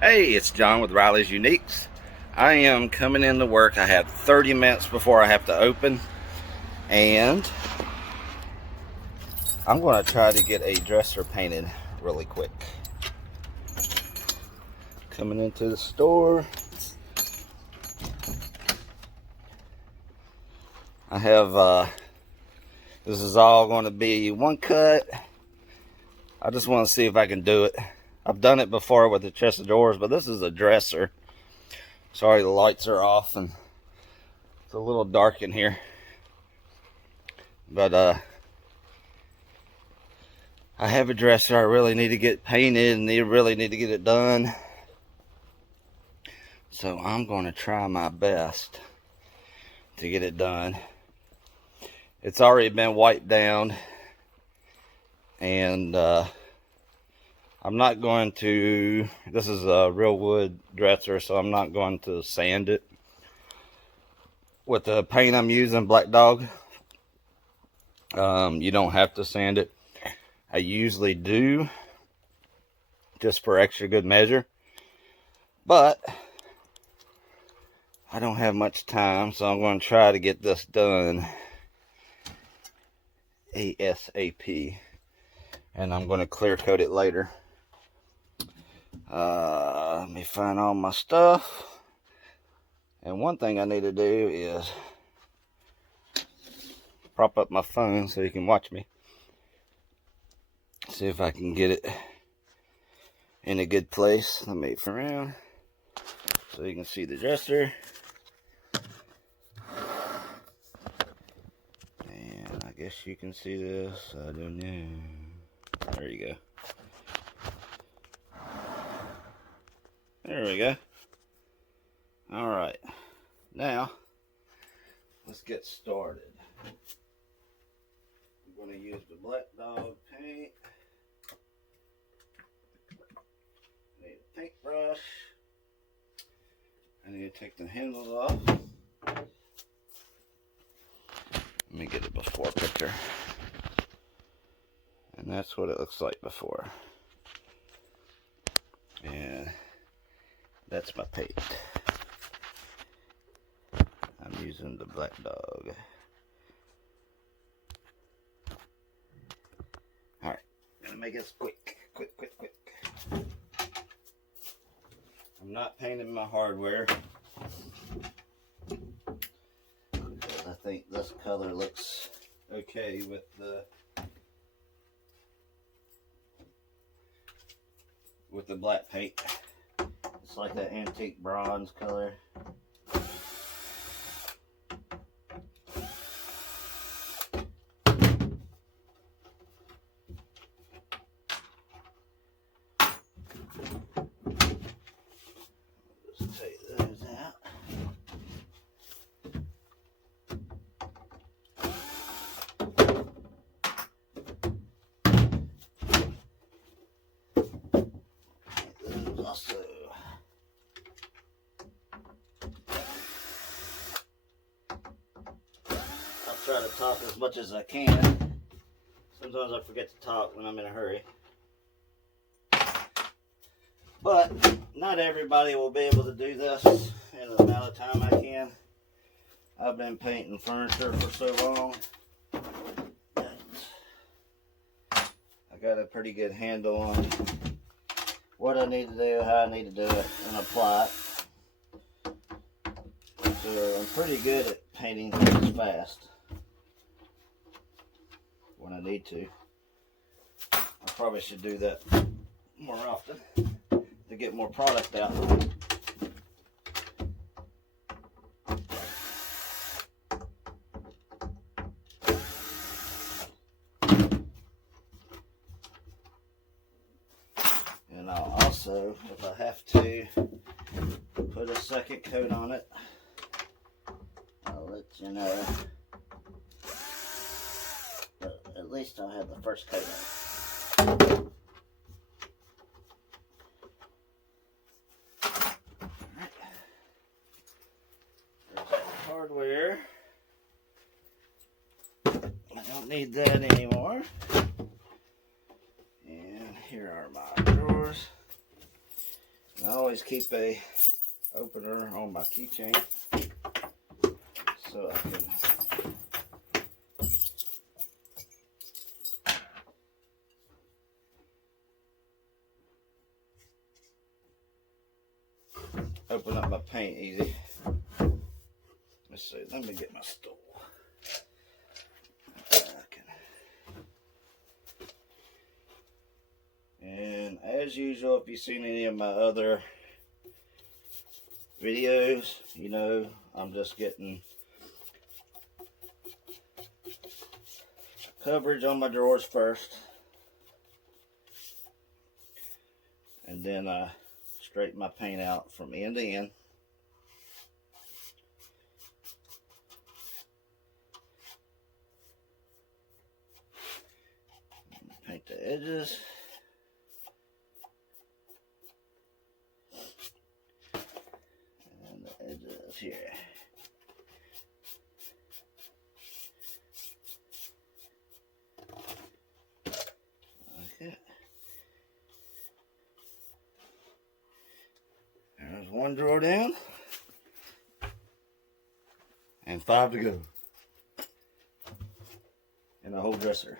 Hey, it's John with Riley's Uniques. I am coming into work. I have 30 minutes before I have to open, and I'm going to try to get a dresser painted really quick. Coming into the store, I have this is all going to be one cut. I just want to see if I can do it. I've done it before with the chest of drawers, but this is a dresser. Sorry, the lights are off and it's a little dark in here. But I have a dresser I really need to get painted and really need to get it done. So I'm going to try my best to get it done. It's already been wiped down, and I'm not going to, this is a real wood dresser, so I'm not going to sand it. With the paint I'm using, Black Dog, you don't have to sand it. I usually do, just for extra good measure. But I don't have much time, so I'm going to try to get this done ASAP. And I'm going to clear coat it later. Let me find all my stuff. And one thing I need to do is prop up my phone so you can watch me. See if I can get it in a good place. Let me move around so you can see the dresser. And I guess you can see this. I don't know. There you go. There we go. Alright. Now, let's get started. I'm going to use the Black Dog paint. I need a paintbrush. I need to take the handles off. Let me get a before picture. And that's what it looks like before. And that's my paint. I'm using the Black Dog. Alright, gonna make this quick. I'm not painting my hardware because I think this color looks okay with the black paint. It's like that antique bronze color. Let's take those out. Those also. I'll try to talk as much as I can. Sometimes I forget to talk when I'm in a hurry. But not everybody will be able to do this in the amount of time I can. I've been painting furniture for so long that I got a pretty good handle on what I need to do, how I need to do it, and apply it. So I'm pretty good at painting things fast when I need to. I probably should do that more often to get more product out. And I'll also, if I have to, put a second coat on it. I'll let you know. But at least I'll have the first coat on it. Hardware. I don't need that anymore. And here are my drawers. I always keep a opener on my keychain so I can open up my paint easy. Let's see, let me get my stool. And as usual, if you've seen any of my other videos, you know I'm just getting coverage on my drawers first, and then I straighten my paint out from end to end. Paint the edges. And the edges here. Okay. There's one drawer down. And 5 to go. And a whole dresser.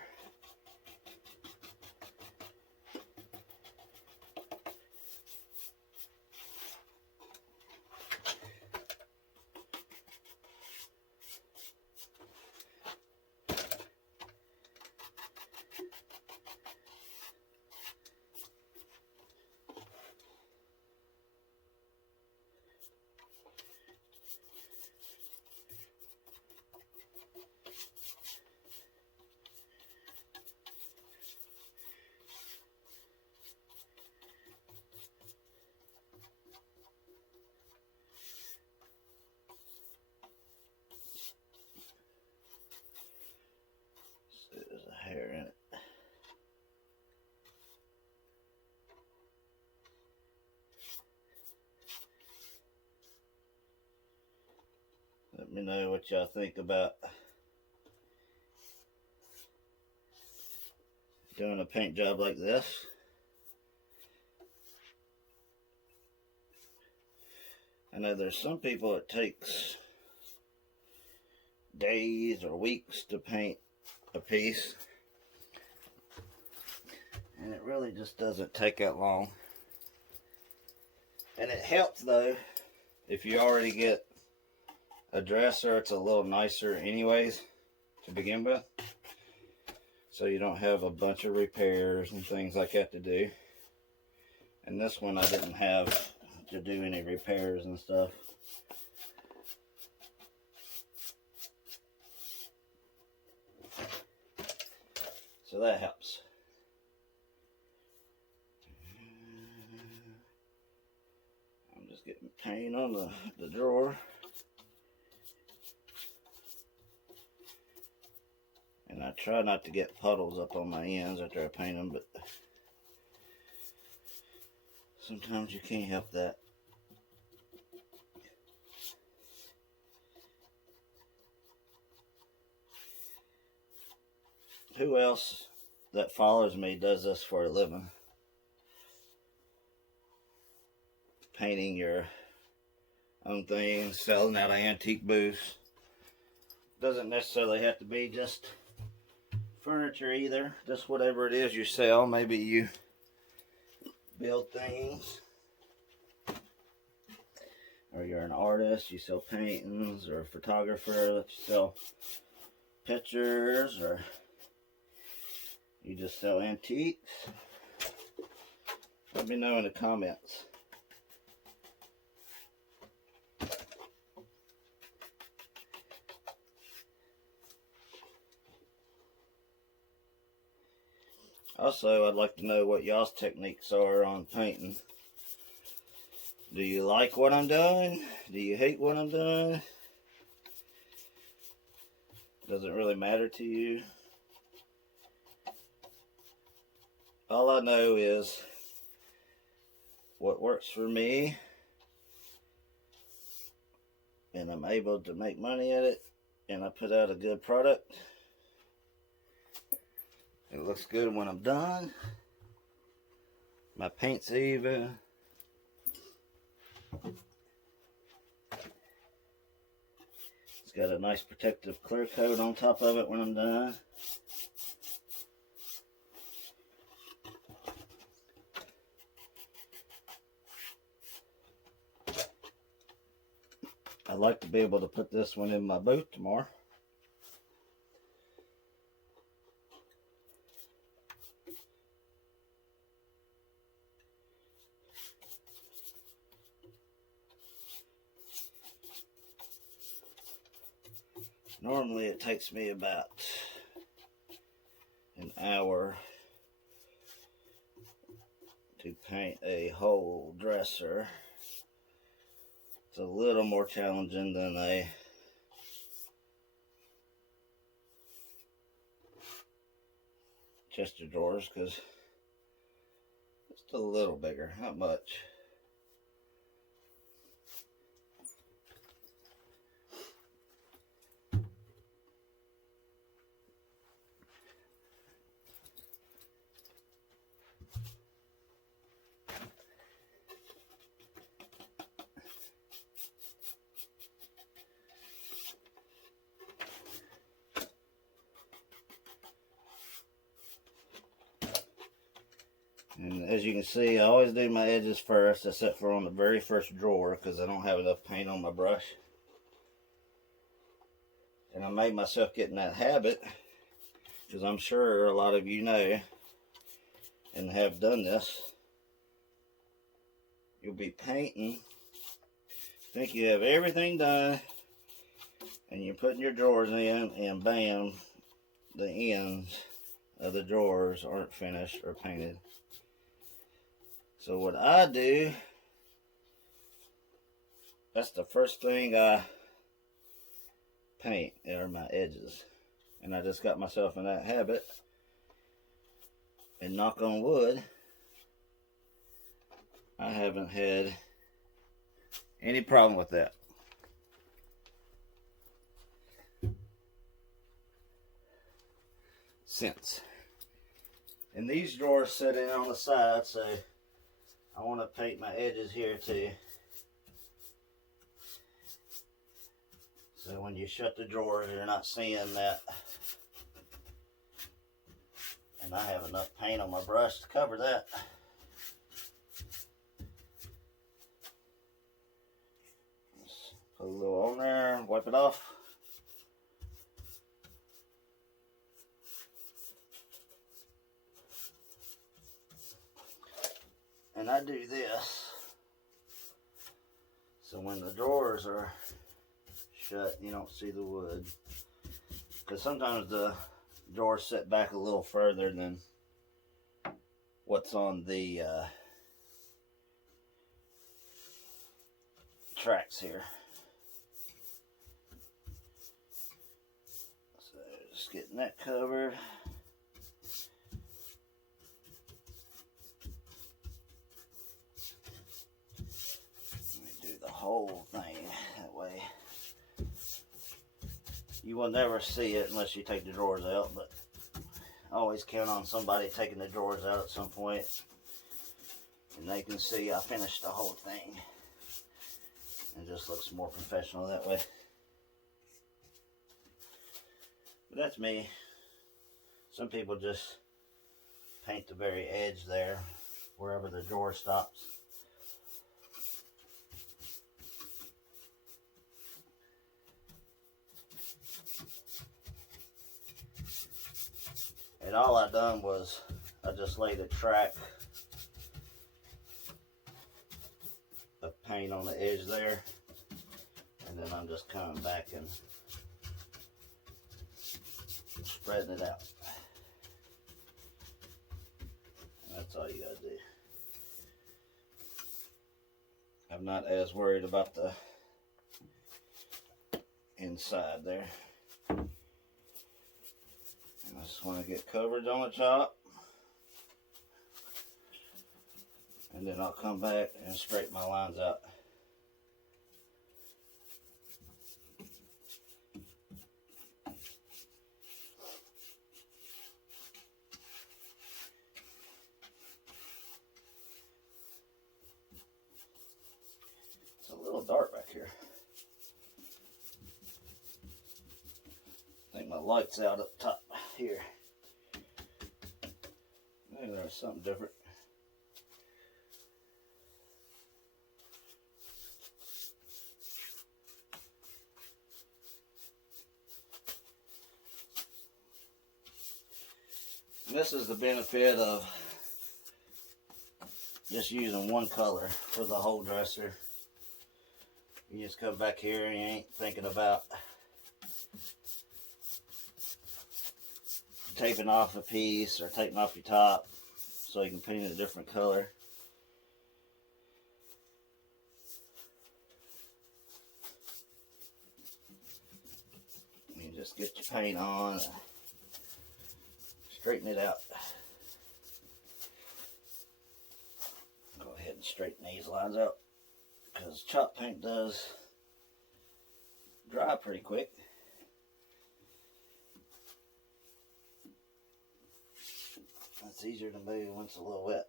There's a hair in it. Let me know what y'all think about doing a paint job like this. I know there's some people it takes days or weeks to paint a piece, and it really just doesn't take that long. And it helps though if you already get a dresser. It's a little nicer anyways to begin with, so you don't have a bunch of repairs and things like that to do. And this one I didn't have to do any repairs and stuff. So that helps. I'm just getting paint on the drawer. And I try not to get puddles up on my ends after I paint them, but sometimes you can't help that. Who else that follows me does this for a living? Painting your own things, selling out of antique booths. Doesn't necessarily have to be just furniture either. Just whatever it is you sell. Maybe you build things, or you're an artist, you sell paintings, or a photographer that you sell pictures, or you just sell antiques. Let me know in the comments. Also, I'd like to know what y'all's techniques are on painting. Do you like what I'm doing? Do you hate what I'm doing? Does it really matter to you? All I know is what works for me, and I'm able to make money at it, and I put out a good product. It looks good when I'm done. My paint's even. It's got a nice protective clear coat on top of it when I'm done. I'd like to be able to put this one in my boot tomorrow. Normally it takes me about an hour to paint a whole dresser. It's a little more challenging than a chest of drawers because it's a little bigger, not much. And as you can see, I always do my edges first, except for on the very first drawer, because I don't have enough paint on my brush. And I made myself get in that habit, because I'm sure a lot of you know, and have done this. You'll be painting, think you have everything done, and you're putting your drawers in, and bam, the ends of the drawers aren't finished or painted. So what I do, that's the first thing I paint, are my edges. And I just got myself in that habit. And knock on wood, I haven't had any problem with that. Since. And these drawers sit in on the side, so I want to paint my edges here too. So when you shut the drawers, you're not seeing that. And I have enough paint on my brush to cover that. Just put a little on there, wipe it off. And I do this, so when the drawers are shut, you don't see the wood. Because sometimes the drawers set back a little further than what's on the tracks here. So just getting that covered. Whole thing that way. You will never see it unless you take the drawers out, but I always count on somebody taking the drawers out at some point and they can see I finished the whole thing. It just looks more professional that way. But that's me. Some people just paint the very edge there, wherever the drawer stops. And all I done was I just laid a track of paint on the edge there, and then I'm just coming back and spreading it out. And that's all you gotta do. I'm not as worried about the inside there. I just want to get coverage on the top, and then I'll come back and straighten my lines out. dark back here. I think my light's out up top here. Maybe there's something different. This is the benefit of just using one color for the whole dresser. You just come back here and you ain't thinking about taping off a piece or taping off your top so you can paint it a different color. You just get your paint on, straighten it out. Go ahead and straighten these lines out because chalk paint does dry pretty quick. It's easier to move once it's a little wet.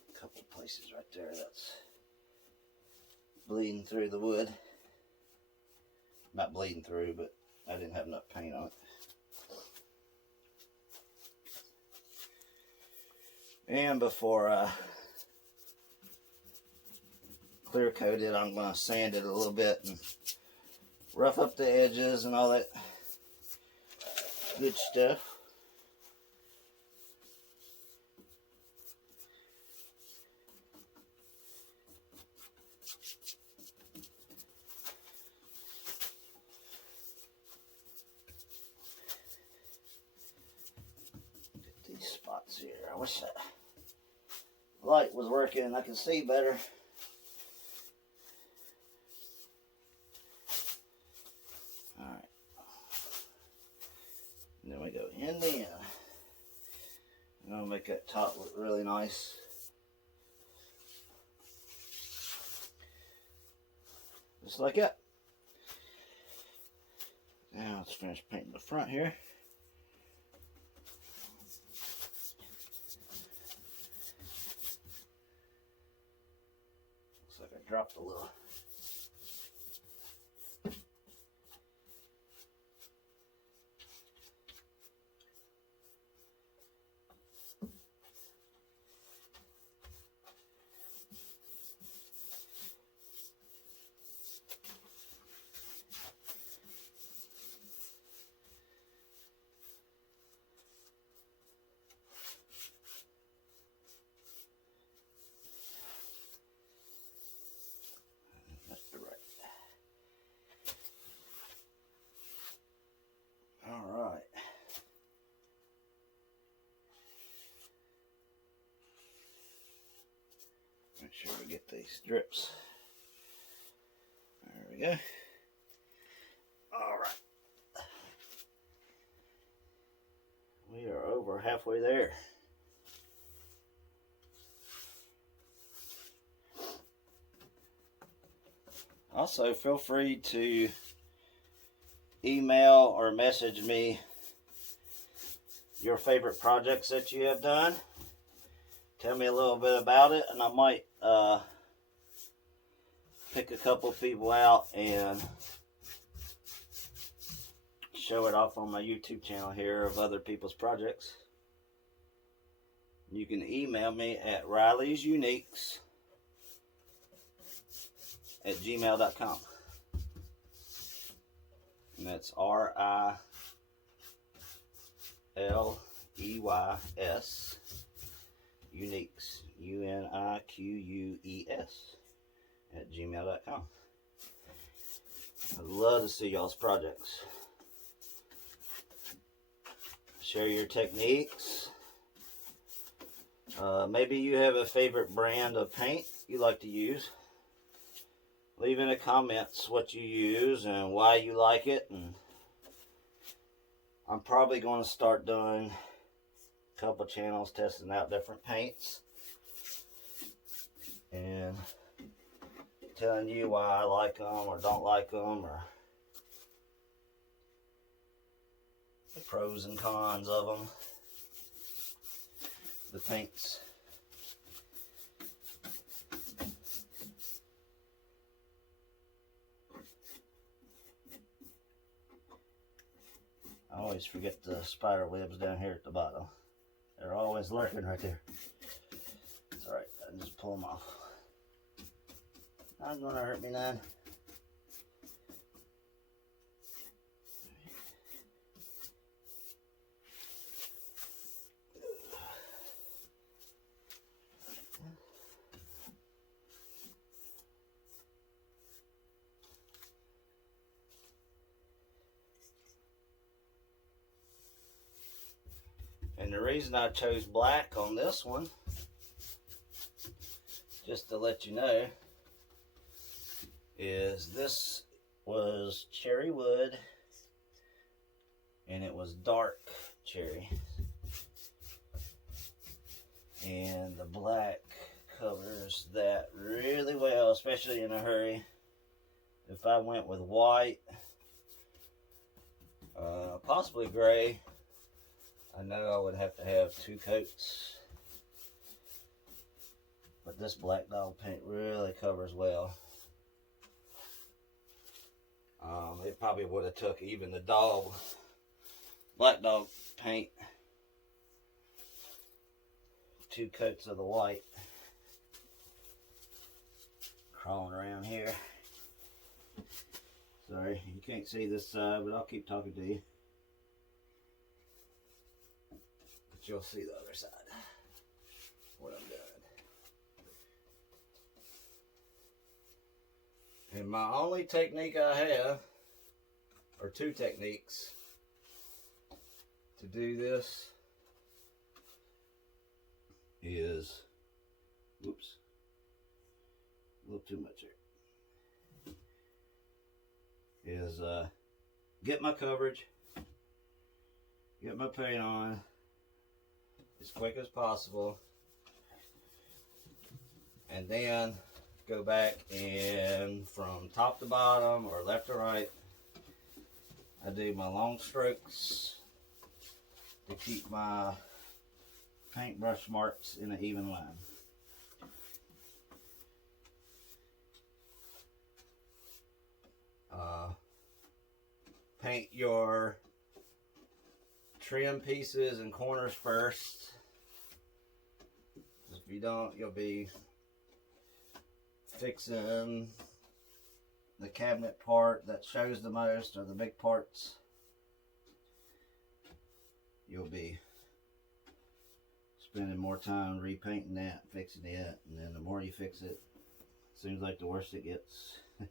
There's a couple places right there that's bleeding through the wood. Not bleeding through, but I didn't have enough paint on it. And before I clear coat it, I'm going to sand it a little bit and rough up the edges and all that good stuff. Get these spots here. I wish that light was working. I can see better. Alright. Then we go in the end. And I'll make that top look really nice. Just like that. Now let's finish painting the front here. Looks like I dropped a little. Alright. Make sure we get these strips. There we go. Alright. We are over halfway there. Also, feel free to email or message me your favorite projects that you have done. Tell me a little bit about it, and I might pick a couple people out and show it off on my YouTube channel here of other people's projects. You can email me at rileysuniques@gmail.com. And that's RILEYS Uniques UNIQUES @gmail.com. I'd love to see y'all's projects. Share your techniques. Maybe you have a favorite brand of paint you like to use. Leave in the comments what you use and why you like it. And I'm probably going to start doing a couple channels testing out different paints and telling you why I like them or don't like them, or the pros and cons of them. the paints. I always forget the spider webs down here at the bottom. They're always lurking right there. It's alright, I can just pull them off. Not gonna hurt me none. And the reason I chose black on this one, just to let you know, is this was cherry wood and it was dark cherry. And the black covers that really well, especially in a hurry. If I went with white, possibly gray, I know I would have to have 2 coats, but this black dog paint really covers well. It probably would have took even the black dog paint 2 coats of the white. Crawling around here. Sorry, you can't see this side, but I'll keep talking to you. You'll see the other side, what I'm doing. And my only technique I have, or 2 techniques to do this, is, whoops, a little too much here, is get my coverage, get my paint on as quick as possible, and then go back and from top to bottom or left to right, I do my long strokes to keep my paintbrush marks in an even line. Paint your trim pieces and corners first. If you don't, you'll be fixing the cabinet part that shows the most, or the big parts. You'll be spending more time repainting that, fixing it, and then the more you fix it, seems like the worse it gets. At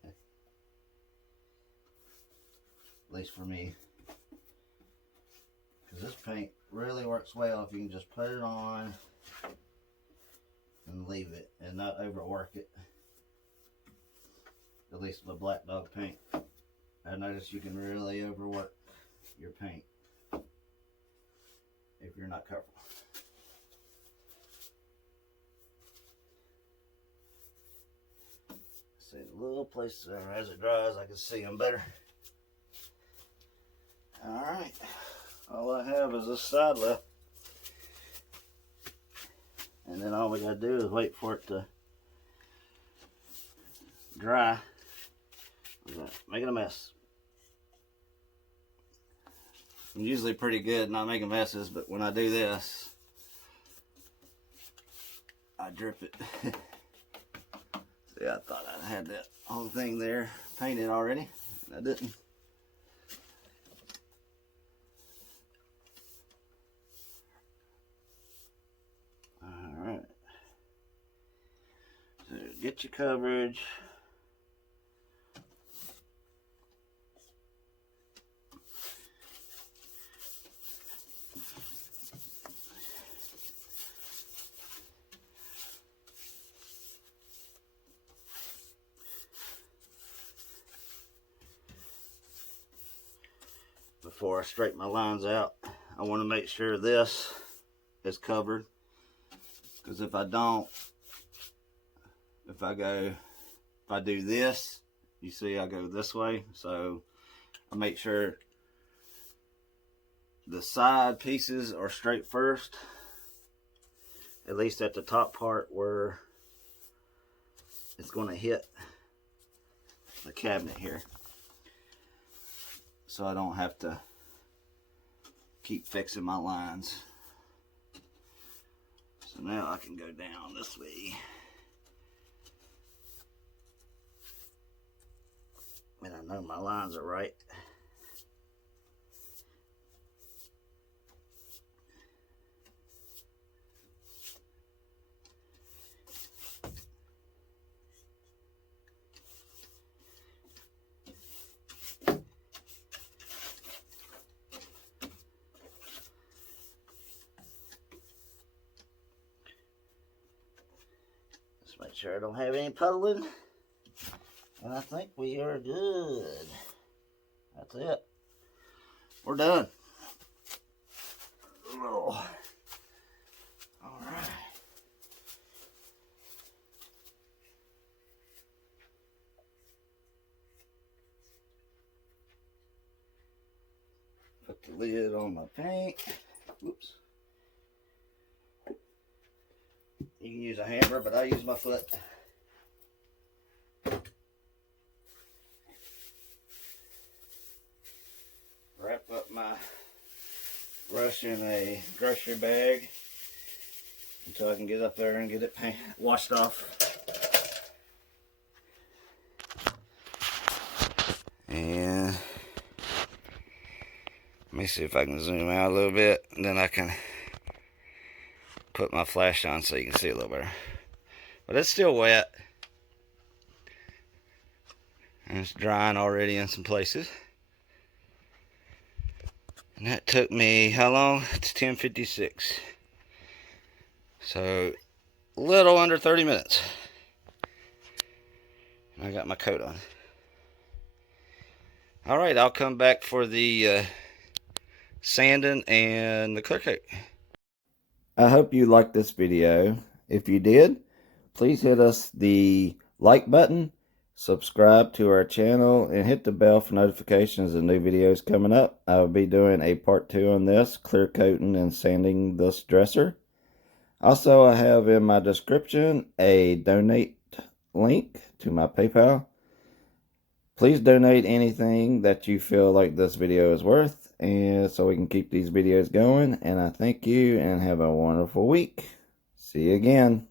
least for me. Because this paint really works well if you can just put it on and leave it and not overwork it. At least with black dog paint, I noticed you can really overwork your paint if you're not careful. See the little places there, as it dries I can see them better. Alright, all I have is this side left, and then all we gotta do is wait for it to dry. Making a mess. I'm usually pretty good not making messes, but when I do this, I drip it. See, I thought I had that whole thing there painted already, and I didn't. Alright. So get your coverage. Before I straighten my lines out, I want to make sure this is covered, because if I don't, if I do this, you see I go this way, so I make sure the side pieces are straight first, at least at the top part where it's going to hit the cabinet here, so I don't have to keep fixing my lines. So now I can go down this way. And I know my lines are right. Just make sure I don't have any puddling. And I think we are good. That's it. We're done. Oh. All right. Put the lid on my paint. Oops. You can use a hammer, but I use my foot. Wrap up my brush in a grocery bag until I can get up there and get it washed off. And let me see if I can zoom out a little bit, and then I can put my flash on so you can see a little better. But it's still wet, and it's drying already in some places. And that took me, how long? It's 10:56. So, a little under 30 minutes. And I got my coat on. Alright, I'll come back for the sanding and the clear coat. I hope you liked this video. If you did, please hit us the like button, subscribe to our channel, and hit the bell for notifications of new videos coming up. I will be doing a part 2 on this, clear coating and sanding this dresser. Also, I have in my description a donate link to my PayPal. Please donate anything that you feel like this video is worth, and so we can keep these videos going. And I thank you and have a wonderful week. See you again.